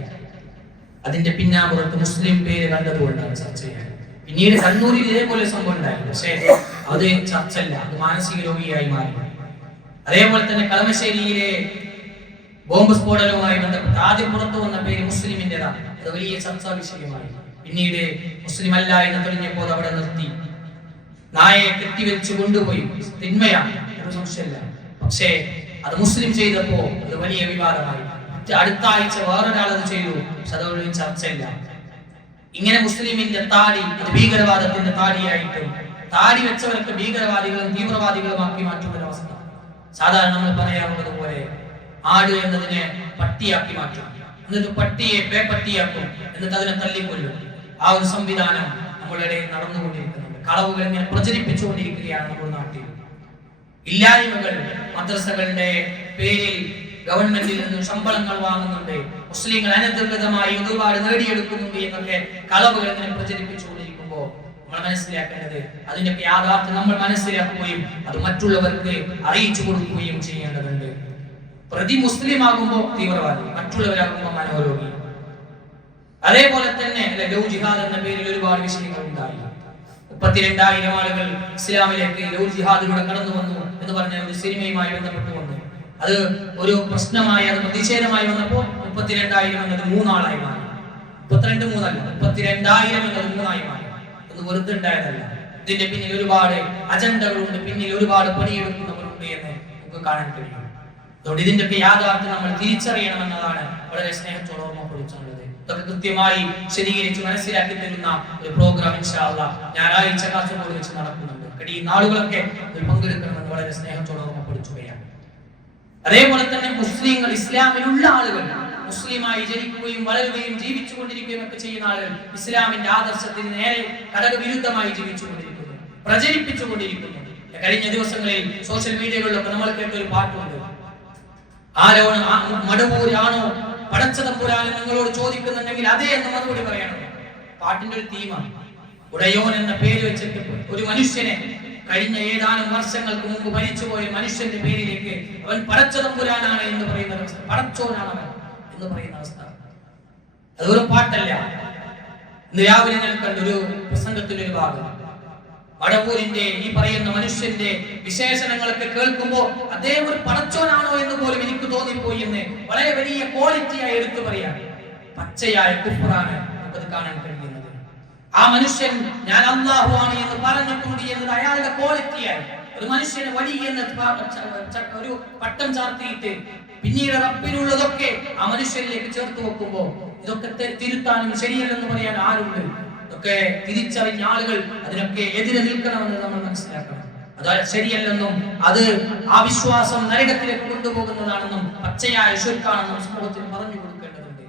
അതിന്റെ പിന്നാമ്പുറത്ത് മുസ്ലിം പേര് കണ്ടതുകൊണ്ടാണ് ചർച്ചയായി. പിന്നീട് കണ്ണൂരിൽ ഇതേപോലെ സംഭവം ഉണ്ടായി, പക്ഷേ അത് ചർച്ചല്ല, അത് മാനസിക രോഗിയായി മാറി. അതേപോലെ തന്നെ കളമശ്ശേരിയിലെ ബോംബ് സ്ഫോടനവുമായി ബന്ധപ്പെട്ട് ആദ്യം പുറത്തു വന്ന പേര് മുസ്ലിമിൻ്റെതാണ്. അത് വലിയ ചർച്ചാ വിഷയമായി. പിന്നീട് മുസ്ലിം അല്ല എന്ന് തെളിഞ്ഞപ്പോൾ അവിടെ നിർത്തി. നായയെ കെട്ടിവെച്ച് കൊണ്ടുപോയി. തിന്മയാണ്, ഒരു സംശയമില്ല. പക്ഷേ അത് മുസ്ലിം ചെയ്തപ്പോ അത് വലിയ വിവാദമായി. അടുത്ത ആഴ്ച വേറൊരാളത് ചെയ്തു. പക്ഷെ അതോടൊരു ചർച്ചയില്ല. ഇങ്ങനെ മുസ്ലിമിന്റെ താടി അത് ഭീകരവാദത്തിന്റെ താടിയായിട്ടും താടി വെച്ചവരൊക്കെ ഭീകരവാദികളും തീവ്രവാദികളുമാക്കി മാറ്റുന്ന അവസ്ഥ. സാധാരണ നമ്മൾ പറയാറുള്ളത് പോലെ ആട് എന്നതിനെ പട്ടിയാക്കി മാറ്റും, എന്നിട്ട് പട്ടിയെ പേപ്പട്ടിയാക്കും, എന്നിട്ട് അതിനെ തല്ലിക്കൊല്ലും. ആ ഒരു സംവിധാനം നമ്മുടെ ഇടയിൽ നടന്നുകൊണ്ടിരിക്കുന്നുണ്ട്. കളവുകൾ ഇങ്ങനെ പ്രചരിപ്പിച്ചുകൊണ്ടിരിക്കുകയാണ് നമ്മുടെ നാട്ടിൽ. ഇല്ലായ്മകൾ മദ്രസകളുടെ പേരിൽ ഗവൺമെന്റിൽ നിന്നും ശമ്പളങ്ങൾ വാങ്ങുന്നുണ്ട്, മുസ്ലിങ്ങൾ അനധികൃതമായി ഒരുപാട് നേടിയെടുക്കുന്നുണ്ട് എന്നൊക്കെ കളവുകൾ ഇങ്ങനെ പ്രചരിപ്പിച്ചുകൊണ്ടിരിക്കുമ്പോൾ നമ്മൾ മനസ്സിലാക്കേണ്ടത് അതിന്റെ യാഥാർത്ഥ്യം നമ്മൾ മനസ്സിലാക്കുകയും അത് മറ്റുള്ളവർക്ക് അറിയിച്ചു കൊടുക്കുകയും ചെയ്യേണ്ടതുണ്ട്. പ്രതി മുസ്ലിം ആകുമ്പോൾ തീവ്രവാദി, മറ്റുള്ളവരാകുമ്പോൾ മനോരോഗി. അതേപോലെ തന്നെ ലവ് ജിഹാദ് എന്ന പേരിൽ ഒരുപാട് വിഷയങ്ങൾ ഉണ്ടായി. 32,000 ആളുകൾ ഇസ്ലാമിലേക്ക് ലവ് ജിഹാദിലൂടെ കടന്നു വന്നു എന്ന് പറഞ്ഞ ഒരു സിനിമയുമായി ബന്ധപ്പെട്ട് വന്നു. അത് ഒരു പ്രശ്നമായി, അത് പ്രതിഷേധമായി വന്നപ്പോൾ 32,000 എന്നത് 3 ആളായി മാറി. 32 3 അല്ല, 32,000 എന്നത് 3 ആയി മാറി. അത് വെറുതെ ഉണ്ടായതല്ല. ഇതിന്റെ പിന്നിൽ ഒരുപാട് അജണ്ടകളുണ്ട്, പിന്നിൽ ഒരുപാട് പണിയെടുക്കുന്നവരുണ്ട് എന്ന് നമുക്ക് കാണാൻ കഴിയും. അതുകൊണ്ട് ഇതിന്റെയൊക്കെ യാഥാർത്ഥ്യം നമ്മൾ തിരിച്ചറിയണമെന്നതാണ് വളരെ സ്നേഹത്തോടെ ഓർമ്മപ്പെടുത്തുന്നത്. ഇതൊക്കെ കൃത്യമായി ശരീകരിച്ച് മനസ്സിലാക്കി തരുന്ന ഒരു പ്രോഗ്രാം ഇൻഷാ അല്ലാഹ് ഞായറാഴ്ച കാസർഗോഡ് വെച്ച് നടക്കുന്നുണ്ട്. ഈ നാളുകളൊക്കെ പങ്കെടുക്കണമെന്ന് വളരെ സ്നേഹത്തോടെ ഓർമ്മപ്പെടുത്തുകയാണ്. അതേപോലെ തന്നെ മുസ്ലിങ്ങൾ, ഇസ്ലാമിലുള്ള ആളുകൾ, മുസ്ലിമായി ജനിക്കുകയും വളരുകയും ജീവിച്ചുകൊണ്ടിരിക്കുകയും ഒക്കെ ചെയ്യുന്ന ആളുകൾ ഇസ്ലാമിന്റെ ആദർശത്തിന് നേരെ ഘടകവിരുദ്ധമായി ജീവിച്ചുകൊണ്ടിരിക്കുന്നു, പ്രചരിപ്പിച്ചുകൊണ്ടിരിക്കുന്നു. കഴിഞ്ഞ ദിവസങ്ങളിൽ സോഷ്യൽ മീഡിയകളിലൊക്കെ നമ്മൾ കേട്ട ഒരു പാട്ടുണ്ട്. ആരാണോ മടവൂരാണോ പടച്ചതമ്പുരാൻ നിങ്ങളോട് ചോദിക്കുന്നുണ്ടെങ്കിൽ അതേ എന്ന് മറുപടി പറയണം. പാട്ടിന്റെ ഒരു തീമാണ്. ഉടയോൻ എന്ന പേര് വെച്ചിട്ട് ഒരു മനുഷ്യനെ കഴിഞ്ഞ ഏതാനും വർഷങ്ങൾക്ക് മുമ്പ് മരിച്ചുപോയ മനുഷ്യന്റെ പേരിലേക്ക് അവൻ പടച്ചതമ്പുരാനാണ് എന്ന് പറയുന്ന അവസ്ഥ, പടച്ചോനാണ് അവൻ എന്ന് പറയുന്ന അവസ്ഥ. അതൊരു പാട്ടല്ല. ഇന്ന് രാവിലെ ഞാൻ കണ്ടൊരു പ്രസംഗത്തിന്റെ ഒരു ഭാഗം, മടവൂരിന്റെ ഈ പറയുന്ന മനുഷ്യന്റെ വിശേഷണങ്ങളൊക്കെ കേൾക്കുമ്പോൾ അദ്ദേഹം ഒരു പടച്ചോനാണോ എന്ന് പോലും എനിക്ക് തോന്നിപ്പോയി എന്ന് വളരെ വലിയ ക്വാളിറ്റിയായി എടുത്തു പറയാം. പച്ചയായ കുഫറാണ് നമുക്കത് കാണാൻ കഴിയുന്നത്. ആ മനുഷ്യൻ ഞാൻ അല്ലാഹു ആണ് എന്ന് പറഞ്ഞിട്ടുണ്ട് എന്നത് അയാളുടെ ക്വാളിറ്റിയായി. ഒരു മനുഷ്യന് വലിയ ഒരു പട്ടം ചാർത്തിയിട്ട് പിന്നീട് റബ്ബിനുള്ളതൊക്കെ ആ മനുഷ്യരിലേക്ക് ചേർത്ത് വെക്കുമ്പോൾ ഇതൊക്കെ തിരുത്താനും ശരിയല്ലെന്ന് പറയാൻ ആരുണ്ട്? ഒക്കെ തിരിച്ചറിഞ്ഞ ആളുകൾ അതിനൊക്കെ എതിരെ നിൽക്കണമെന്ന് നമ്മൾ മനസ്സിലാക്കണം. അത് ശരിയല്ലെന്നും അത് ആ വിശ്വാസം നരകത്തിലേക്ക് കൊണ്ടുപോകുന്നതാണെന്നും പച്ചയായ ശിർക്കാണെന്നും സമൂഹത്തിന് പറഞ്ഞു കൊടുക്കേണ്ടതുണ്ട്.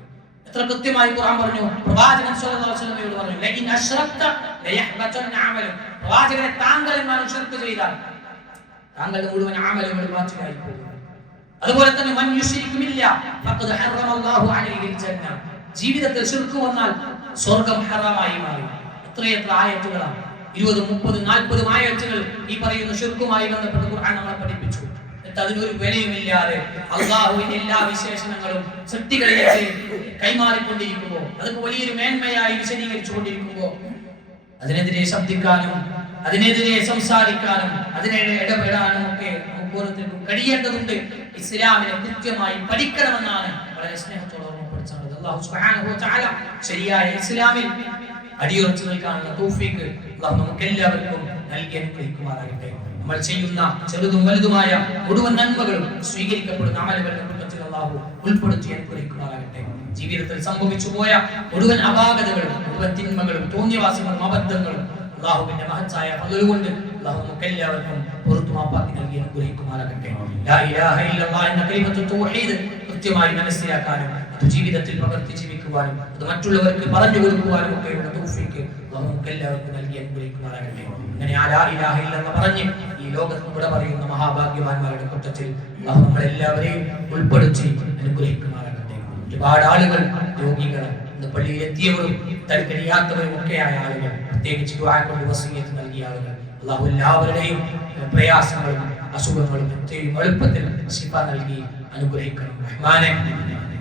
എത്ര കൃത്യമായി ഖുർആൻ പറഞ്ഞു. പ്രവാചകൻ സ്വല്ലല്ലാഹു അലൈഹി വസല്ലമയോട് പറഞ്ഞു, ലഇൻ അശ്റക്ത ലയഹ്ബതന്ന അമലു. പ്രവാചകനെ താങ്കൾ എന്നാണ് ശിർക്ക് ചെയ്താൽ താങ്കളുടെ മുഴുവൻ അമലുകൾ ബാത്തിലായി പോകും. അതുപോലെ തന്നെ മൻ യുശ്രിക് ബില്ലാഹ് ഫഖദ് ഹറമല്ലാഹു അലൈഹിൽ ജന്ന. ജീവിതത്തിൽ ശിർക്ക് വന്നാൽ സ്വർഗ്ഗം ഹറാമായി മാറി. എത്രയെത്ര ആയത്തുകളാണ്, 20, 30, 40 ആയത്തുകൾ ഈ പറയുന്ന ശിർക്കുമായി ബന്ധപ്പെട്ട് ഖുർആൻ നമ്മളെ പഠിപ്പിച്ചു. എന്നിട്ട് അതിനൊരു വിലയുമില്ലാതെ അല്ലാഹുവിന്റെ എല്ലാ വിശേഷണങ്ങളും സൃഷ്ടികളിലേക്ക് കൈമാറിക്കൊണ്ടിരിക്കുമ്പോൾ, അതൊക്കെ വലിയൊരു മേന്മയായി വിശദീകരിച്ചു കൊണ്ടിരിക്കുമ്പോൾ അതിനെതിരെ ശബ്ദിക്കാനും അതിനെതിരെ സംസാരിക്കാനും അതിനെതിരെ ഇടപെടാനും ഒക്കെ നമുക്ക് ഓരോരുത്തർക്കും കഴിയേണ്ടതുണ്ട്. ഇസ്ലാമിനെ കൃത്യമായി പഠിക്കണമെന്നാണ് വളരെ സ്നേഹത്തോടെ ഓർമ്മപ്പെടുത്തുന്നത്. അല്ലാഹു സുബ്ഹാനഹു വ തആല ശരിയായ ഇസ്ലാമിൽ അടിയുറച്ചു നിൽക്കാനുള്ള തൗഫീഖ് അല്ലാഹു നമുക്ക് എല്ലാവർക്കും നൽകി അനുഗ്രഹിക്കുമാറാകട്ടെ. നമ്മൾ ചെയ്യുന്ന ചെറുതും വലുതുമായ മുഴുവൻ നന്മകളും സ്വീകരിക്കപ്പെടുന്ന അമലുകളുടെ കൂട്ടത്തിൽ അല്ലാഹു ഉൾപ്പെടുത്തി അനുഗ്രഹിക്കുമാറാകട്ടെ. ജീവിതത്തിൽ സംഭവിച്ചു പോയ മുഴുവൻ അപാകതകളും മുഴുവൻ തിന്മകളും തോന്നിവാസങ്ങളും അബദ്ധങ്ങളും അല്ലാഹുവിന്റെ മഹത്തായ ഫളലുകൊണ്ട് അല്ലാഹു നമുക്ക് എല്ലാവർക്കും പുറത്തു മാപ്പാക്കി നൽകി അനുഗ്രഹിക്കുമാറാകട്ടെ. ലാ ഇലാഹ ഇല്ലല്ലാഹ് എന്ന കലിമത്തു തൗഹീദ് കൃത്യമായി മനസ്സിലാക്കാനും അത് ജീവിതത്തിൽ പകർത്തി ജീവിക്കുവാനും അത് മറ്റുള്ളവർക്ക് പറഞ്ഞു കൊടുക്കുവാനും ഒക്കെയുള്ള തൗഫീഖ് അല്ലാഹു നമുക്ക് എല്ലാവർക്കും നൽകി അനുഗ്രഹിക്കുമാറാകട്ടെ. അങ്ങനെ ലാ ഇലാഹ ഇല്ലല്ലാഹ് പറഞ്ഞ് ഈ ലോകത്ത് ഇവിടെ പറയുന്ന മഹാഭാഗ്യവാന്മാരുടെ കൂട്ടത്തിൽ അല്ലാഹു നമ്മളെല്ലാവരെയും ഉൾപ്പെടുത്തി അനുഗ്രഹിക്കുമാറാകട്ടെ. ഒരുപാട് ആളുകൾ രോഗികൾ, ഇന്ന് പള്ളിയിൽ എത്തിയവരും തനിക്കറിയാത്തവരും ഒക്കെയായ ആളുകൾ, പ്രത്യേകിച്ച് ദുആ കൊണ്ട് വസിയത്ത് നൽകിയ ആളുകൾ, അല്ലാഹു എല്ലാവരുടെയും പ്രയാസങ്ങളും അസുഖങ്ങളും എത്രയും എളുപ്പത്തിൽ ശിഫ നൽകി അനുഗ്രഹിക്കണം. റഹ്മാനെ,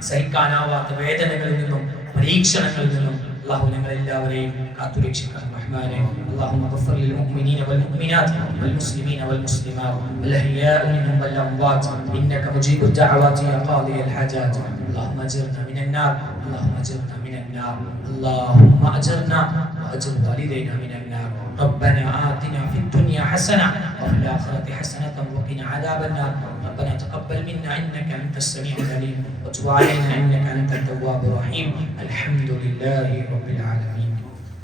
സഹിക്കാനാവാത്ത വേദനകളിൽ നിന്നും പരീക്ഷണങ്ങളിൽ നിന്നും അല്ലാഹു ഞങ്ങളെല്ലാവരെയും കാത്തുരക്ഷിക്കണം റഹ്മാനെ. അല്ലാഹുമ്മ ഗ്ഫിർ ലിൽ മുഅ്മിനീന വൽ മുഅ്മിനാത്ത് വൽ മുസ്ലിമീന വൽ മുസ്ലിമാത്ത് വൽ അഹ്യാഇ മിൻഹും വൽ അംവാത്ത് ഇന്നക മുജീബു ദഅവാതി യാ ഖാദിയൽ ഹജാത്ത്. اللهم اجرنا من النار اللهم اجرنا من النار اللهم اجرنا واجر والدينا من النار. ربنا آتنا في الدنيا حسنة وفي الآخرة حسنة وقنا عذاب النار. ربنا تقبل منا إنك أنت السميع العليم وتب علينا إنك أنت التواب الرحيم. الحمد لله رب العالمين.